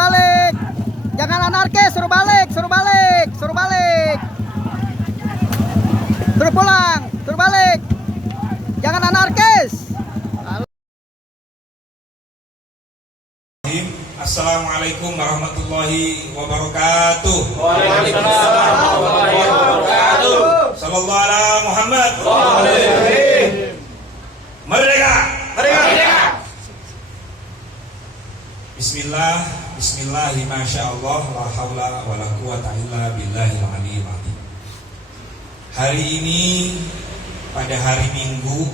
balik. Jangan anarkis, suruh balik, suruh balik, suruh balik. Suruh pulang, suruh balik. Jangan anarkis. Assalamualaikum warahmatullahi wabarakatuh. Waalaikumsalam warahmatullahi wabarakatuh. Sallallahu ala Muhammad. Merdeka. Merdeka. Bismillah, bismillahi masyaallah, la haula wala quwata illa billahil aliyyil azim. Hari ini pada hari Minggu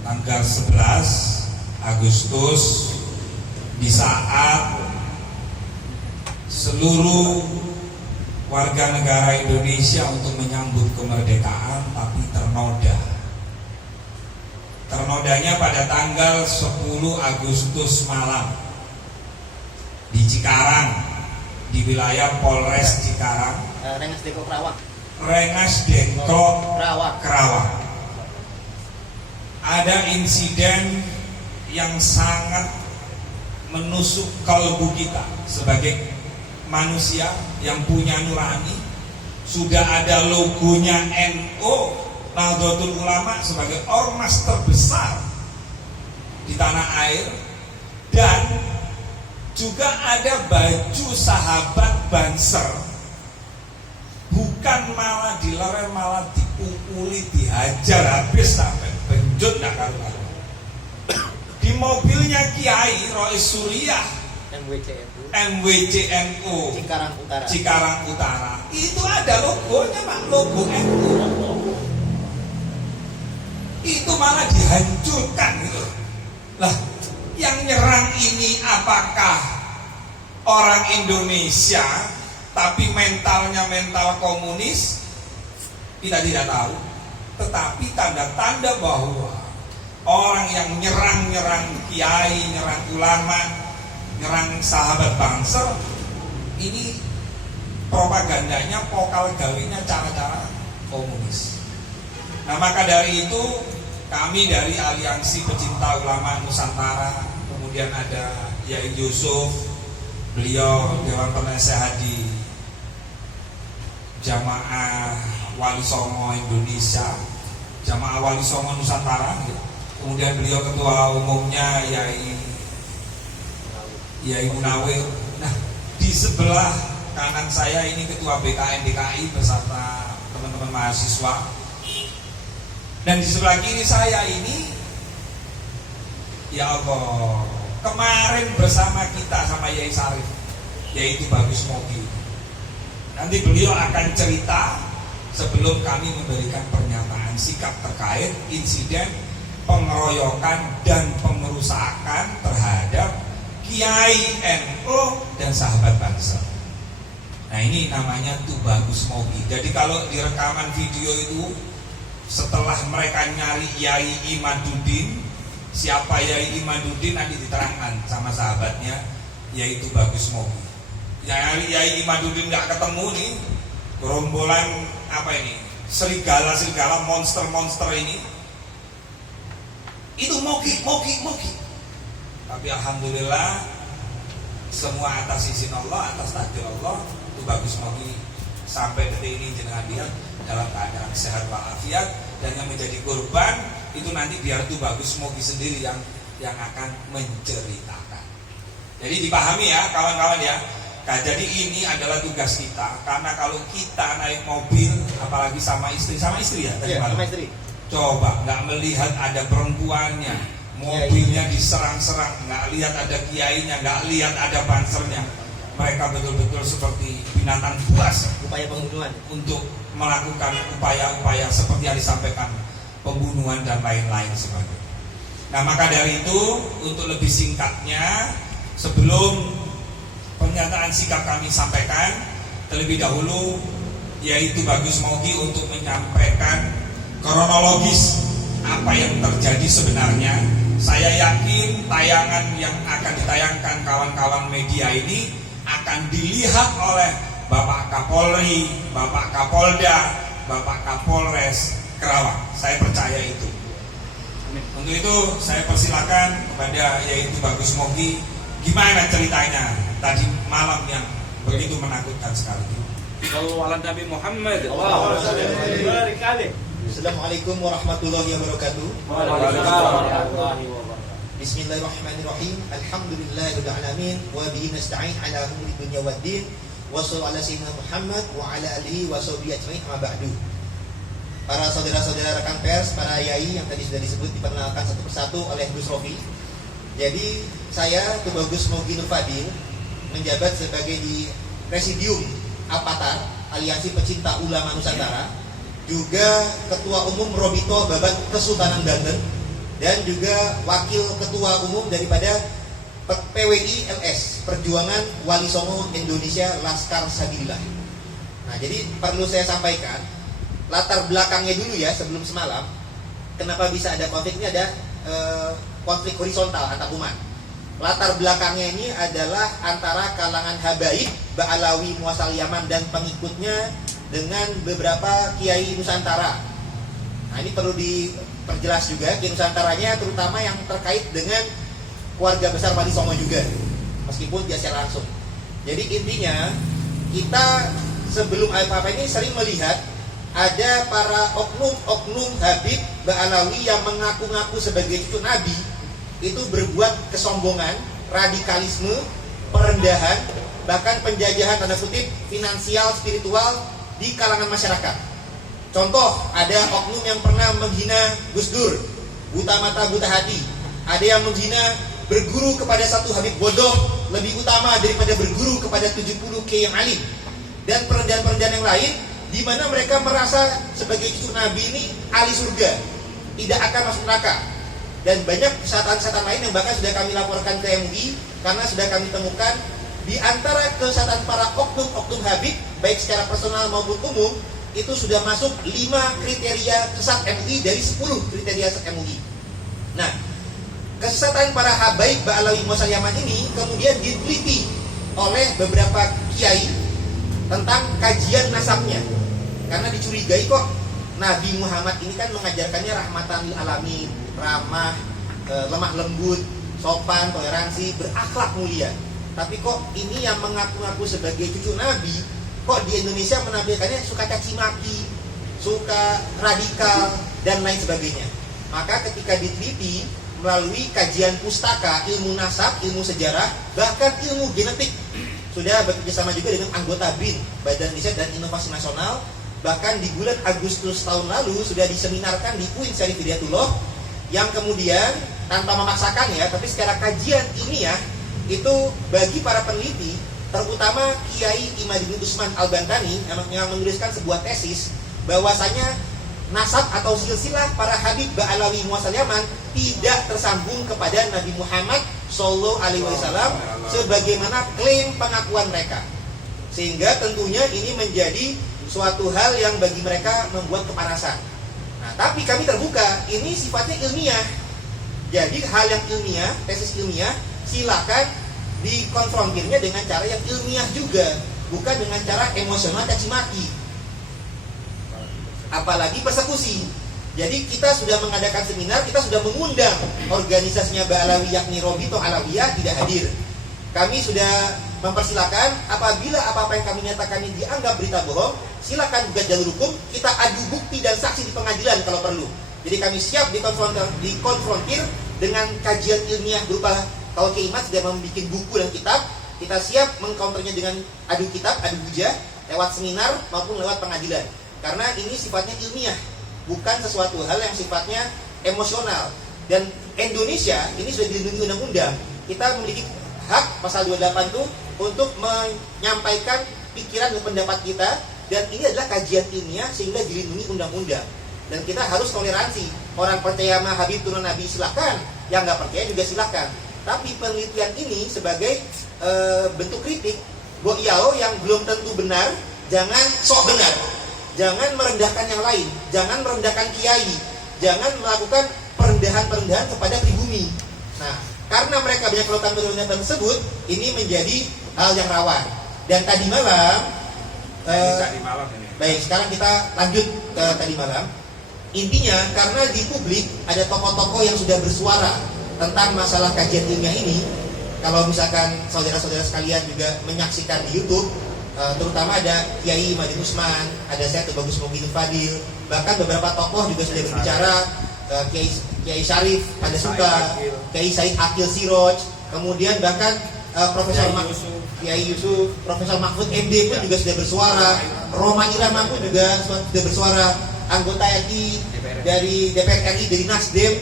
tanggal 11 Agustus, di saat seluruh warga negara Indonesia untuk menyambut kemerdekaan tapi ternodanya pada tanggal 10 Agustus malam di Cikarang, di wilayah Polres Cikarang, Rengas Dengklok Kerawang. Ada insiden yang sangat menusuk kalbu kita sebagai manusia yang punya nurani. Sudah ada logonya NU, Nahdlatul Ulama, sebagai ormas terbesar di tanah air, dan juga ada baju sahabat Banser, bukan malah dilerem, malah dipukuli, dihajar habis sampai benjut gak karu-karu. Di mobilnya Kiai Rois Suriah MWCNU Cikarang Utara itu ada logonya, Pak, logo NU. Itu malah dihancurkan gitu. Lah, yang nyerang ini apakah orang Indonesia tapi mentalnya mental komunis? Kita tidak tahu. Tetapi tanda-tanda bahwa orang yang nyerang kiai, nyerang ulama, nyerang sahabat Banser, ini propagandanya, pokal gawenya cara-cara komunis. Nah, maka dari itu kami dari Aliansi Pecinta Ulama Nusantara, kemudian ada Yai Yusuf, beliau Dewan Penasehat di Jamaah Wali Songo Indonesia, Jamaah Wali Songo Nusantara, kemudian beliau ketua umumnya Yai Munawir. Nah, di sebelah kanan saya ini ketua BKN DKI beserta teman-teman mahasiswa. Dan di sebelah kiri saya ini, ya Allah, kemarin bersama kita sama Yai Sarif, yaitu Bagus Mogi. Nanti beliau akan cerita sebelum kami memberikan pernyataan sikap terkait insiden pengeroyokan dan pengerusakan terhadap Kiai NU dan sahabat bangsa. Nah, ini namanya tuh Bagus Mogi. Jadi kalau di rekaman video itu, setelah mereka nyari Yai Imaduddin, siapa Yai Imaduddin nanti diterangkan sama sahabatnya, yaitu Bagus Mogi. Yai Imaduddin nggak ketemu nih, gerombolan apa ini, serigala monster ini, itu Mogi. Tapi alhamdulillah semua atas izin Allah, atas takdir Allah, itu Bagus Mogi sampai detik ini jenengan lihat dalam keadaan sehat walafiat. Dan yang menjadi korban itu nanti biar tuh Bagus Mogi sendiri yang akan menceritakan. Jadi dipahami ya kawan-kawan ya. Nah, jadi ini adalah tugas kita, karena kalau kita naik mobil apalagi sama istri ya tadi malam. Coba nggak melihat ada perempuannya, mobilnya diserang-serang, nggak lihat ada kiainya, nggak lihat ada bansernya. Mereka betul-betul seperti binatang buas, upaya pembunuhan, untuk melakukan upaya-upaya seperti yang disampaikan, pembunuhan dan lain-lain sebagainya. Nah, maka dari itu, untuk lebih singkatnya, sebelum pernyataan sikap kami sampaikan, terlebih dahulu yaitu Bagus Mogi untuk menyampaikan kronologis apa yang terjadi sebenarnya. Saya yakin tayangan yang akan ditayangkan kawan-kawan media ini akan dilihat oleh Bapak Kapolri, Bapak Kapolda, Bapak Kapolres Kerawang. Saya percaya itu. Untuk itu saya persilakan kepada yaitu Bagus Mogi, gimana ceritanya tadi begitu menakutkan sekali. Sallu ala Nabi Muhammad. Assalamualaikum warahmatullahi wabarakatuh. Waalaikumsalam. Bismillahirrahmanirrahim. Alhamdulillahirabbil alamin wa bihi nasta'in ala umuri dunya waddin. Wassallallahu ala sayyidina Muhammad wa ala alihi wa sahbihi ajmain amma ba'du. Para saudara-saudara rekan pers, para yai yang tadi sudah disebut diperkenalkan satu persatu oleh Gus Rofi. Jadi saya Tubagus Mogi Nur Fadil menjabat sebagai di Presidium Apatar Aliansi Pecinta Ulama Nusantara, juga Ketua Umum Robito Babat Kesultanan Banten, dan juga Wakil Ketua Umum daripada PWI LS Perjuangan Wali Songo Indonesia Laskar Sabilillah. Nah, jadi perlu saya sampaikan latar belakangnya dulu ya sebelum semalam. Kenapa bisa ada konflik ini? Ada konflik horizontal antar umat. Latar belakangnya ini adalah antara kalangan habaib Ba'alawi Muasal Yaman dan pengikutnya dengan beberapa kiai Nusantara. Nah, ini perlu diperjelas juga kiai Nusantaranya, terutama yang terkait dengan keluarga besar Wali Songo juga, meskipun tidak secara langsung. Jadi intinya kita sebelum apa-apa ini sering melihat ada para oknum Habib Ba'alawi yang mengaku-ngaku sebagai cucu Nabi itu berbuat kesombongan, radikalisme, perendahan, bahkan penjajahan tanda kutip finansial, spiritual di kalangan masyarakat. Contoh, ada oknum yang pernah menghina Gus Dur, buta mata buta hati. Ada yang menghina berguru kepada satu Habib bodoh lebih utama daripada berguru kepada 70 kiai yang alim, dan perendahan-perendahan yang lain di mana mereka merasa sebagai cucu Nabi ini ahli surga, tidak akan masuk neraka. Dan banyak kesalahan-kesalahan lain yang bahkan sudah kami laporkan ke MUI karena sudah kami temukan di antara kesalahan para oknum Habib baik secara personal maupun umum itu sudah masuk 5 kriteria sesat MUI dari 10 kriteria sesat MUI. Nah, kesesatan para habaib Ba'alawi Muasal Yaman ini kemudian diteliti oleh beberapa kiai tentang kajian nasabnya, karena dicurigai kok Nabi Muhammad ini kan mengajarkannya rahmatan lil alamin, ramah, lemah lembut, sopan, toleransi, berakhlak mulia. Tapi kok ini yang mengaku-ngaku sebagai cucu Nabi, kok di Indonesia menampilkannya suka caci maki, suka radikal, dan lain sebagainya. Maka ketika diteliti melalui kajian pustaka, ilmu nasab, ilmu sejarah, bahkan ilmu genetik, sudah bekerjasama juga dengan anggota BIN, Badan Riset dan Inovasi Nasional. Bahkan di bulan Agustus tahun lalu sudah diseminarkan di UIN Syarif Hidayatullah, yang kemudian tanpa memaksakan ya, tapi secara kajian ilmiah itu bagi para peneliti, terutama Kiai Imaduddin Usman Al-Bantani yang menuliskan sebuah tesis bahwasanya nasab atau silsilah para Habib Ba'alawi Muasal Yaman tidak tersambung kepada Nabi Muhammad Sallallahu Alaihi Wasallam sebagaimana klaim pengakuan mereka, sehingga tentunya ini menjadi suatu hal yang bagi mereka membuat kepanasan. Nah, tapi kami terbuka, ini sifatnya ilmiah. Jadi hal yang ilmiah, tesis ilmiah, silakan dikonfrontirnya dengan cara yang ilmiah juga, bukan dengan cara emosional caci maki, apalagi persekusi. Jadi kita sudah mengadakan seminar, kita sudah mengundang organisasinya Ba'alawi yakni Robito Alawiyah tidak hadir. Kami sudah mempersilakan apabila apa-apa yang kami nyatakan ini dianggap berita bohong, silakan gugat jalur hukum, kita adu bukti dan saksi di pengadilan kalau perlu. Jadi kami siap dikonfrontir dengan kajian ilmiah berupa, kalau Kiai Imat sudah membuat buku dan kitab, kita siap mengcounternya dengan adu kitab, adu hujah, lewat seminar maupun lewat pengadilan. Karena ini sifatnya ilmiah, bukan sesuatu hal yang sifatnya emosional. Dan Indonesia ini sudah dilindungi undang-undang. Kita memiliki hak pasal 28 itu untuk menyampaikan pikiran dan pendapat kita, dan ini adalah kajian ilmiah sehingga dilindungi undang-undang. Dan kita harus toleransi. Orang percaya sama Habib turun Nabi silakan, yang nggak percaya juga silakan. Tapi penelitian ini sebagai bentuk kritik, Boyao yang belum tentu benar, jangan sok benar. Jangan merendahkan yang lain, jangan merendahkan kiai, jangan melakukan perendahan-perendahan kepada pribumi. Nah, karena mereka banyak melakukan perendahan tersebut, ini menjadi hal yang rawan. Dan tadi malam, baik, sekarang kita lanjut ke tadi malam. Intinya, karena di publik ada tokoh-tokoh yang sudah bersuara tentang masalah kajian ilmiah ini, kalau misalkan saudara-saudara sekalian juga menyaksikan di YouTube, terutama ada Kiai Madin Usman, ada saya Bagus Muhyiddin Fadil, bahkan beberapa tokoh juga sudah berbicara, Kiai Syarif ada suka, Kiai Said Akil Siroj, kemudian bahkan Profesor Kiai Yusuf, Profesor Mahfud MD pun juga sudah bersuara, Roma Irama pun juga sudah bersuara, anggota RI dari DPR RI dari Nasdem,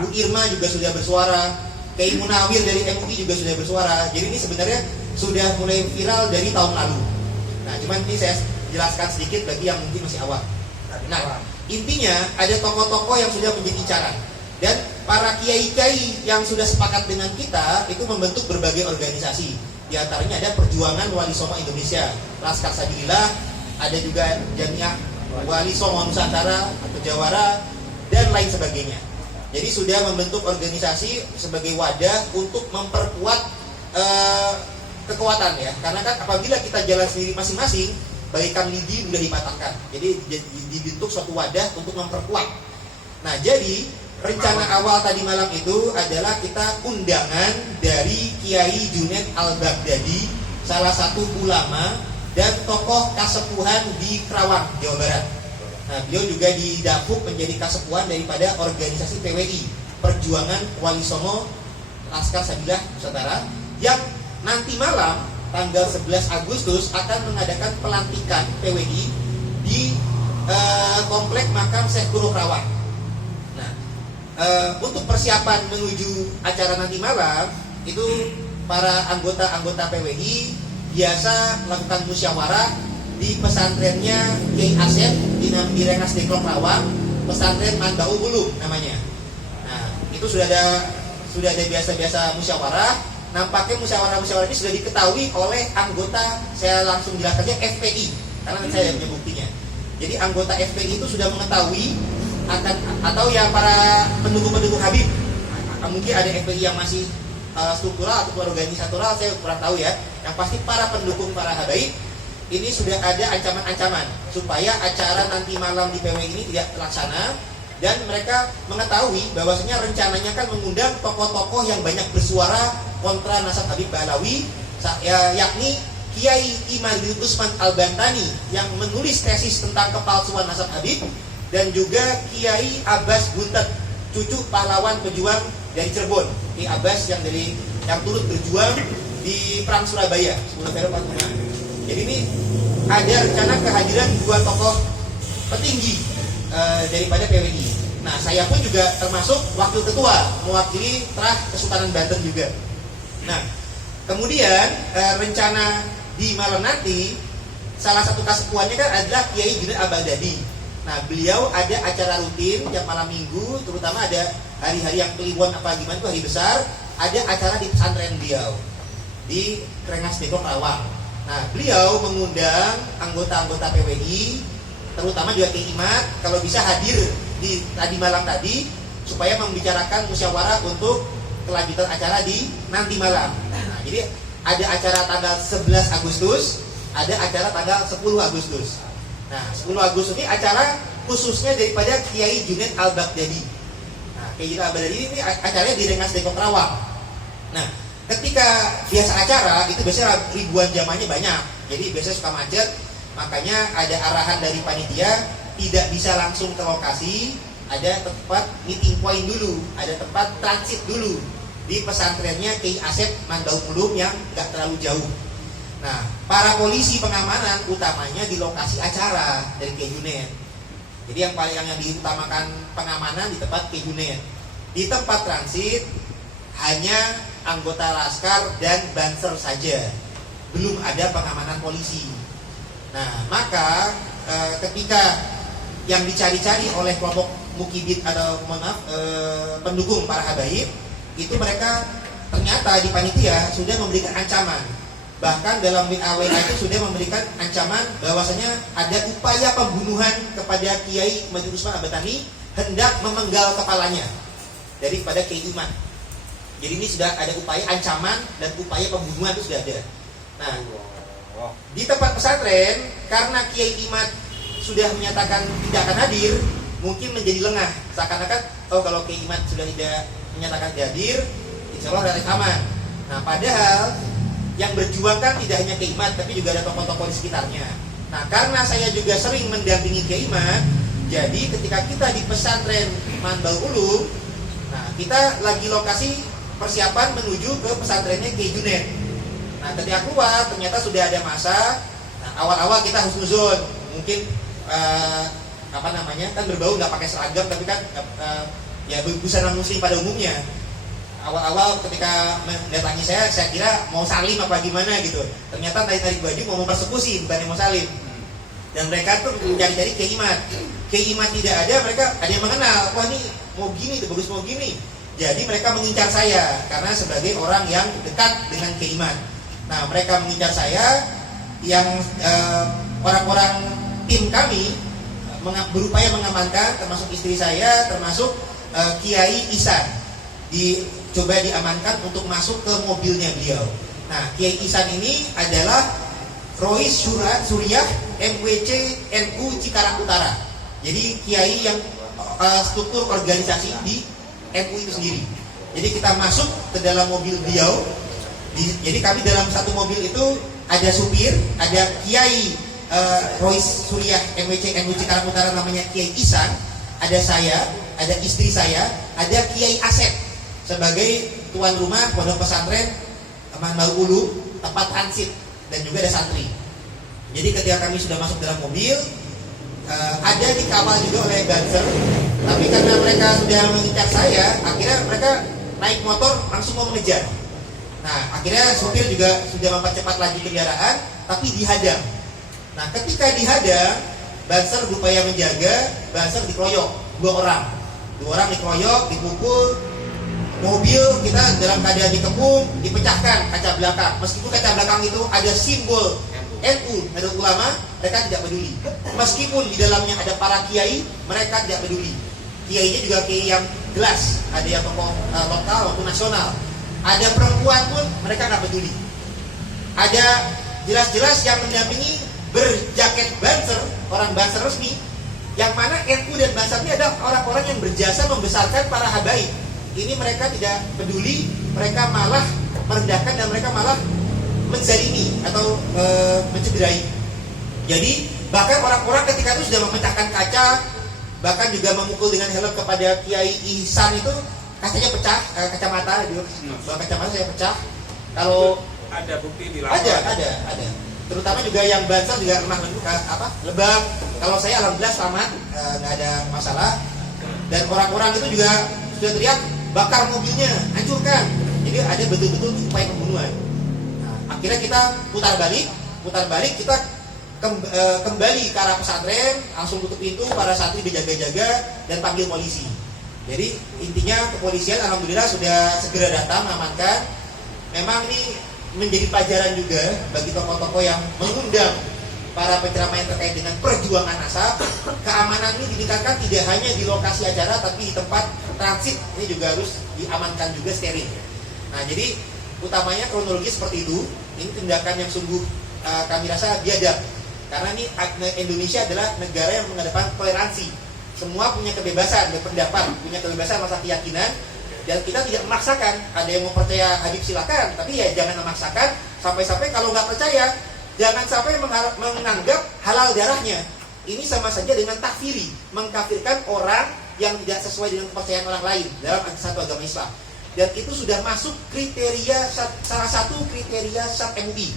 Bu Irma juga sudah bersuara, Kiai Munawir dari MUI juga sudah bersuara. Jadi ini sebenarnya sudah mulai viral dari tahun lalu. Nah, cuman ini saya jelaskan sedikit bagi yang mungkin masih awam. Nah, intinya ada tokoh-tokoh yang sudah menjadi incaran, dan para kiai-kiai yang sudah sepakat dengan kita itu membentuk berbagai organisasi. Di antaranya ada Perjuangan Wali Songo Indonesia, Laskar Sabilillah, ada juga Jamiah Wali Songo Nusantara atau Jawara, dan lain sebagainya. Jadi sudah membentuk organisasi sebagai wadah untuk memperkuat kekuatan ya. Karena kan apabila kita jalan sendiri masing-masing, bagaikan lidi mudah dipatahkan. Jadi dibentuk suatu wadah untuk memperkuat. Nah, jadi rencana awal tadi malam itu adalah kita undangan dari Kiai Junaid Al-Baghdadi, salah satu ulama dan tokoh kasepuhan di Kerawang, Jawa Barat. Nah, beliau juga didapuk menjadi kasepuhan daripada organisasi PWI, Perjuangan Wali Songo Laskar Sabilillah Nusantara, yang nanti malam tanggal 11 Agustus akan mengadakan pelantikan PWI di komplek makam Syekh Guru Kerawang. Nah, untuk persiapan menuju acara nanti malam itu para anggota PWI biasa melakukan musyawarah di pesantrennya Kiai Asep di Rengas Dengklok Kerawang, pesantren Mandau Hulu namanya. Nah, itu sudah ada biasa-biasa musyawarah. Nampaknya musyawarah ini sudah diketahui oleh anggota, saya langsung jelaskannya FPI, karena saya punya buktinya. Jadi anggota FPI itu sudah mengetahui akan, atau ya para pendukung Habib. Mungkin ada FPI yang masih struktural atau organisatoral, saya kurang tahu ya. Yang pasti para pendukung para habaib ini sudah ada ancaman-ancaman supaya acara nanti malam di PWI ini tidak terlaksana, dan mereka mengetahui bahwasanya rencananya kan mengundang tokoh-tokoh yang banyak bersuara kontra Nasab Habib Balawi, yakni Kiai Imaduddin Usman Al-Bantani yang menulis tesis tentang kepalsuan Nasab Habib, dan juga Kiai Abbas Buntet, cucu pahlawan pejuang dari Cirebon, Kiai Abbas yang turut berjuang di Perang Surabaya 10 Februari 45. Jadi ini ada rencana kehadiran dua tokoh petinggi daripada PWI. Nah, saya pun juga termasuk wakil ketua, mewakili Trah Kesultanan Banten juga. Nah, kemudian rencana di malam nanti salah satu kasepuannya kan adalah Kiai Junaid Al-Baghdadi. Nah, beliau ada acara rutin tiap malam minggu, terutama ada hari-hari yang kliwon apa gimana itu hari besar, ada acara di pesantren beliau di Rengas Dengklok Kerawang. Nah, beliau mengundang anggota-anggota PWI, terutama juga Kiai Imat, kalau bisa hadir di tadi malam tadi, supaya membicarakan musyawarah untuk kelanjutan acara di nanti malam. Nah, jadi ada acara tanggal 11 Agustus, ada acara tanggal 10 Agustus. Nah, 10 Agustus ini acara khususnya daripada Kiai Junaid Al-Baghdadi. Nah, Kiai Junaid Al-Baghdadi ini acaranya di Rengas Dengklok Kerawang. Nah, ketika biasa acara itu biasanya ribuan jamaahnya banyak, jadi biasanya suka macet. Makanya ada arahan dari panitia tidak bisa langsung ke lokasi, ada tempat meeting point dulu, ada tempat transit dulu di pesantrennya Kiai Asep Mandau Ulum yang nggak terlalu jauh. Nah, para polisi pengamanan utamanya di lokasi acara dari Kiai Junaid. Jadi yang diutamakan pengamanan di tempat Kiai Junaid. Di tempat transit hanya anggota laskar dan banser saja, belum ada pengamanan polisi. Nah, maka ketika yang dicari-cari oleh kelompok mukibit atau pendukung para habaib itu, mereka ternyata di panitia sudah memberikan ancaman. Bahkan dalam WA itu sudah memberikan ancaman bahwasanya ada upaya pembunuhan kepada Kiai Imaduddin Usman Al-Bantani, hendak memenggal kepalanya daripada Kiai Iman. Jadi ini sudah ada upaya ancaman dan upaya pembunuhan itu sudah ada. Nah, di tempat pesantren karena Kiai Imat sudah menyatakan tidak akan hadir, mungkin menjadi lengah. Seakan-akan kalau Kiai Imat sudah tidak menyatakan tidak hadir, insya Allah relatif aman. Nah, padahal yang berjuang kan tidak hanya Kiai Imad, tapi juga ada tokoh-tokoh di sekitarnya. Nah, karena saya juga sering mendampingi Kiai Imad, jadi ketika kita di pesantren Manbaul Ulum, nah kita lagi lokasi persiapan menuju ke pesantrennya Kiai Junaid. Nah, ketika keluar ternyata sudah ada masa. Nah, awal-awal kita husnuzon, mungkin kan berbau nggak pakai seragam, tapi kan ya busana muslim pada umumnya. Awal-awal ketika mendatangi saya kira mau salim apa gimana gitu. Ternyata tarik baju mau mempersekusi, bukan mau salim. Dan mereka tuh mencari-cari Kiai Imad. Kiai Imad tidak ada, mereka ada yang mengenal. Wah, ini mau gini, tuh bagus mau gini. Jadi mereka mengincar saya karena sebagai orang yang dekat dengan Kiai Imad. Nah, mereka mengincar saya, yang orang-orang tim kami berupaya mengamankan, termasuk istri saya, termasuk Kiai Ihsan. Coba diamankan untuk masuk ke mobilnya beliau. Nah, Kiai Ihsan ini adalah Rois Suriah MWC NU Cikarang Utara. Jadi Kiai yang struktur organisasi di NU itu sendiri. Jadi kita masuk ke dalam mobil beliau. Jadi kami dalam satu mobil itu ada supir, ada Kiai Rois Suriah MWC NU Cikarang Utara namanya Kiai Ihsan, ada saya, ada istri saya, ada Kiai Asep sebagai tuan rumah pondok pesantren Manbaul Ulum tempat transit, dan juga ada santri. Jadi ketika kami sudah masuk dalam mobil, ada dikawal juga oleh Banser, tapi karena mereka sudah mengincar saya, akhirnya mereka naik motor langsung mau mengejar. Nah, akhirnya supir juga sudah mempercepat laju kendaraan, tapi dihadang. Nah, ketika dihadang, Banser berupaya menjaga, Banser dikeroyok, dua orang dikeroyok, dipukul. Mobil kita dalam keadaan dikepung, dipecahkan kaca belakang. Meskipun kaca belakang itu ada simbol NU, Nahdlatul Ulama, mereka tidak peduli. Meskipun di dalamnya ada para kiai, mereka tidak peduli. Kiainya juga kiai yang jelas, ada yang tokoh lokal maupun nasional. Ada perempuan pun mereka nggak peduli. Ada jelas-jelas yang mendampingi berjaket Banser, orang Banser resmi, yang mana NU dan Banser ini adalah orang-orang yang berjasa membesarkan para habaib. Ini mereka tidak peduli, mereka malah merendahkan dan mereka malah menzalimi atau mencederai. Jadi bahkan orang-orang ketika itu sudah memecahkan kaca, bahkan juga memukul dengan helm kepada Kiai Ihsan itu, kacanya pecah, kacamata juga, kacamata saya pecah. Kalau ada bukti di lapangan. Ada. Terutama juga yang Banser juga lebam. Kalau saya alhamdulillah selamat, nggak ada masalah. Dan orang-orang itu juga sudah teriak, bakar mobilnya, hancurkan. Jadi ada betul-betul upaya pembunuhan. Nah, akhirnya kita putar balik, kita kembali ke arah pesantren, langsung tutup pintu, para santri dijaga-jaga dan panggil polisi. Jadi intinya kepolisian alhamdulillah sudah segera datang mengamankan. Memang ini menjadi pelajaran juga bagi tokoh-tokoh yang mengundang para penceramah yang terkait dengan perjuangan asap. Keamanan ini ditingkatkan tidak hanya di lokasi acara, tapi di tempat transit ini juga harus diamankan juga steril. Nah, jadi utamanya kronologi seperti itu. Ini tindakan yang sungguh kami rasa biadab, karena ini Indonesia adalah negara yang mengedepankan toleransi. Semua punya kebebasan berpendapat, punya kebebasan masa keyakinan, dan kita tidak memaksakan. Ada yang mau percaya Habib silakan, tapi ya jangan memaksakan. Sampai-sampai kalau nggak percaya, jangan sampai menganggap halal darahnya. Ini sama saja dengan takfiri, mengkafirkan orang yang tidak sesuai dengan kepercayaan orang lain dalam satu agama Islam. Dan itu sudah masuk kriteria, salah satu kriteria SAT MUI.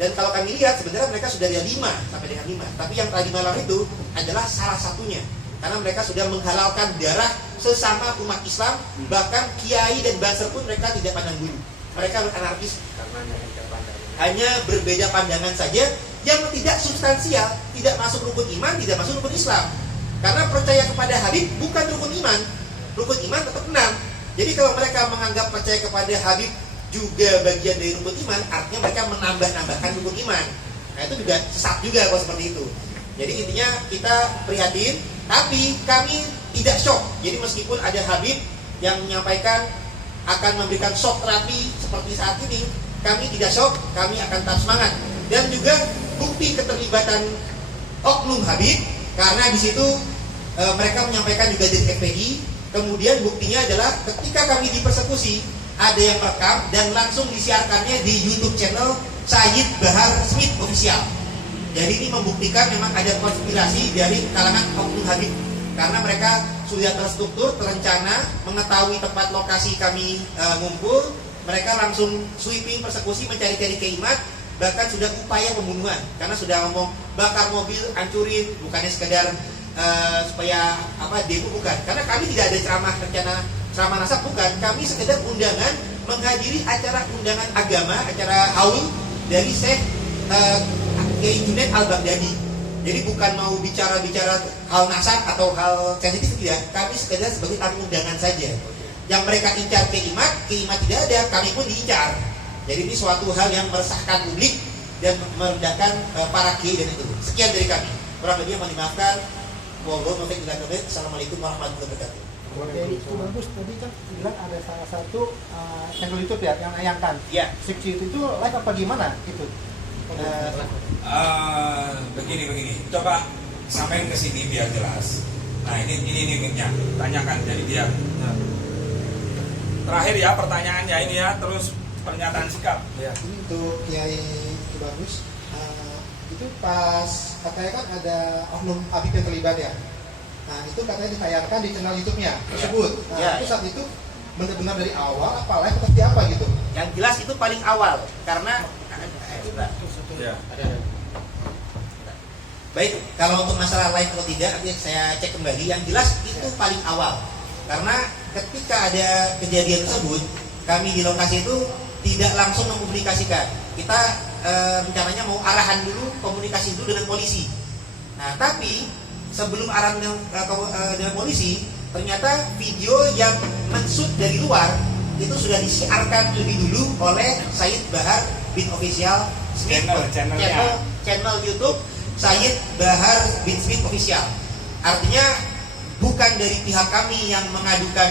Dan kalau kami lihat sebenarnya mereka sudah ada 5 sampai dengan 5. Tapi yang tadi malam itu adalah salah satunya. Karena mereka sudah menghalalkan darah sesama umat Islam. Bahkan kiai dan banser pun mereka tidak pandang bulu. Mereka anarkis. Hanya berbeda pandangan saja yang tidak substansial, tidak masuk rukun iman, tidak masuk rukun Islam. Karena percaya kepada Habib bukan rukun iman. Rukun iman tetap 6. Jadi kalau mereka menganggap percaya kepada Habib juga bagian dari rukun iman, artinya mereka menambah-nambahkan rukun iman. Nah, itu juga sesat juga kalau seperti itu. Jadi intinya kita prihatin, tapi kami tidak shock. Jadi meskipun ada Habib yang menyampaikan akan memberikan shock terapi seperti saat ini, kami tidak shock, kami akan tetap semangat. Dan juga bukti keterlibatan oknum Habib, karena di situ mereka menyampaikan juga dari FPI. Kemudian buktinya adalah ketika kami dipersekusi, ada yang rekam dan langsung disiarkannya di YouTube channel Sayyid Bahar Smith Official. Jadi ini membuktikan memang ada konspirasi dari kalangan Oknum Habib, karena mereka sudah terstruktur, terencana, mengetahui tempat lokasi kami ngumpul, mereka langsung sweeping, persekusi, mencari-cari keimat, bahkan sudah upaya pembunuhan, karena sudah ngomong bakar mobil, hancurin, bukannya sekedar supaya demo, bukan, karena kami tidak ada ceramah nasab, bukan, kami sekedar undangan menghadiri acara undangan agama, acara haul dari Syekh Kiai Junaid Al-Baghdadi. Jadi bukan mau bicara-bicara hal nasab atau hal sensitif, tidak, kami sekedar sebagai tamu undangan saja. Yang mereka incar keimat tidak ada, kami pun diincar. Jadi ini suatu hal yang meresahkan publik dan merendahkan para kiai dan itu. Sekian dari kami. Kurang lebih mohon dimaafkan. Assalamualaikum warahmatullahi wabarakatuh. Oke, itu bagus. Tadi kan bilang ada salah satu channel YouTube ya yang nayangkan. Ya. Seksi itu live apa gimana? Gitu. Begini. Coba sampein ke sini biar jelas. Nah ini mic-nya. Tanyakan jadi biar. Terakhir ya pertanyaannya ini ya. Terus pernyataan sikap. Ya. Untuk Kiai itu bagus. Itu pas katanya kan ada oknum Habib yang terlibat ya. Nah itu katanya ditayangkan di channel YouTube-nya tersebut. Nah itu saat itu benar-benar dari awal apa live seperti apa gitu? Yang jelas itu paling awal, karena baik, kalau untuk masalah live atau tidak nanti saya cek kembali. Yang jelas itu paling awal, karena ketika ada kejadian tersebut, kami di lokasi itu tidak langsung mempublikasikan. Kita rencananya mau arahan dulu, komunikasi dulu dengan polisi. Nah tapi sebelum arahan dengan polisi, ternyata video yang menshoot dari luar itu sudah disiarkan lebih dulu oleh Sayyid Bahar bin Official Smith, channel YouTube Sayyid Bahar bin Smith Official. Artinya bukan dari pihak kami yang mengadukan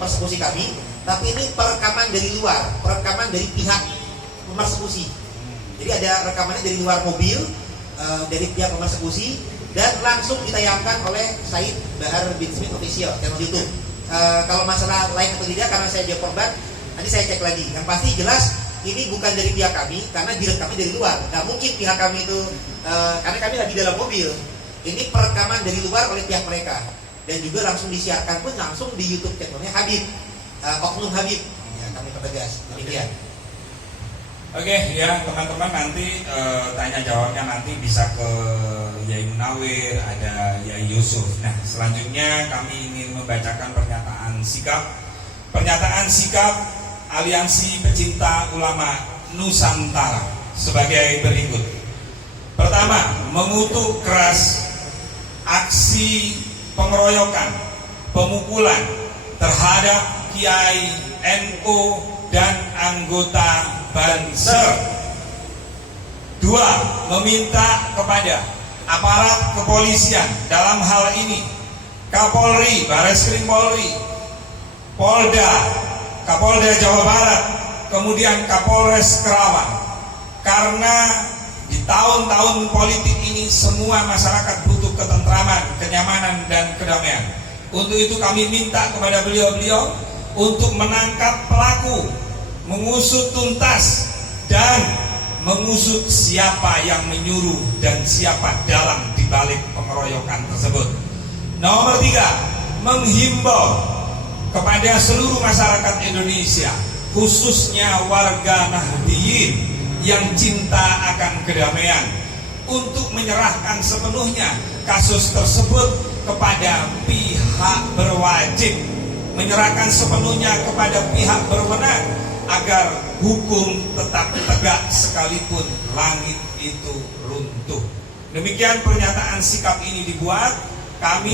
persekusi kami, tapi ini perekaman dari luar, perekaman dari pihak pemersekusi. Jadi ada rekamannya dari luar mobil, dari pihak pemersekusi, dan langsung ditayangkan oleh Sayyid Bahar bin Smith Official channel YouTube. Kalau masalah live atau tidak, karena saya jadi korban, nanti saya cek lagi. Yang pasti jelas ini bukan dari pihak kami, karena direkamnya dari luar. Nggak mungkin pihak kami itu, karena kami lagi dalam mobil. Ini perekaman dari luar oleh pihak mereka, dan juga langsung disiarkan pun langsung di YouTube channelnya Habib, Oknum Habib. Ya, kami pertegas. Demikian. Oke ya teman-teman, nanti tanya jawabnya nanti bisa ke Yai Munawir, ada Yai Yusuf. Nah selanjutnya kami ingin membacakan pernyataan sikap Aliansi Pecinta Ulama Nusantara sebagai berikut. Pertama, mengutuk keras aksi pengeroyokan, pemukulan terhadap Kiai NU dan anggota Banser. 2. Meminta kepada aparat kepolisian, dalam hal ini Kapolri, Bareskrim Polri, Kapolda Jawa Barat, kemudian Kapolres Kerawang, karena di tahun-tahun politik ini semua masyarakat butuh ketentraman, kenyamanan, dan kedamaian. Untuk itu kami minta kepada beliau-beliau untuk menangkap pelaku, mengusut tuntas, dan mengusut siapa yang menyuruh dan siapa dalang dibalik pengeroyokan tersebut. Nomor 3, menghimbau kepada seluruh masyarakat Indonesia, khususnya warga Nahdliyin yang cinta akan kedamaian, untuk menyerahkan sepenuhnya kasus tersebut kepada pihak berwajib, menyerahkan sepenuhnya kepada pihak berwenang, agar hukum tetap tegak sekalipun langit itu runtuh. Demikian pernyataan sikap ini dibuat. Kami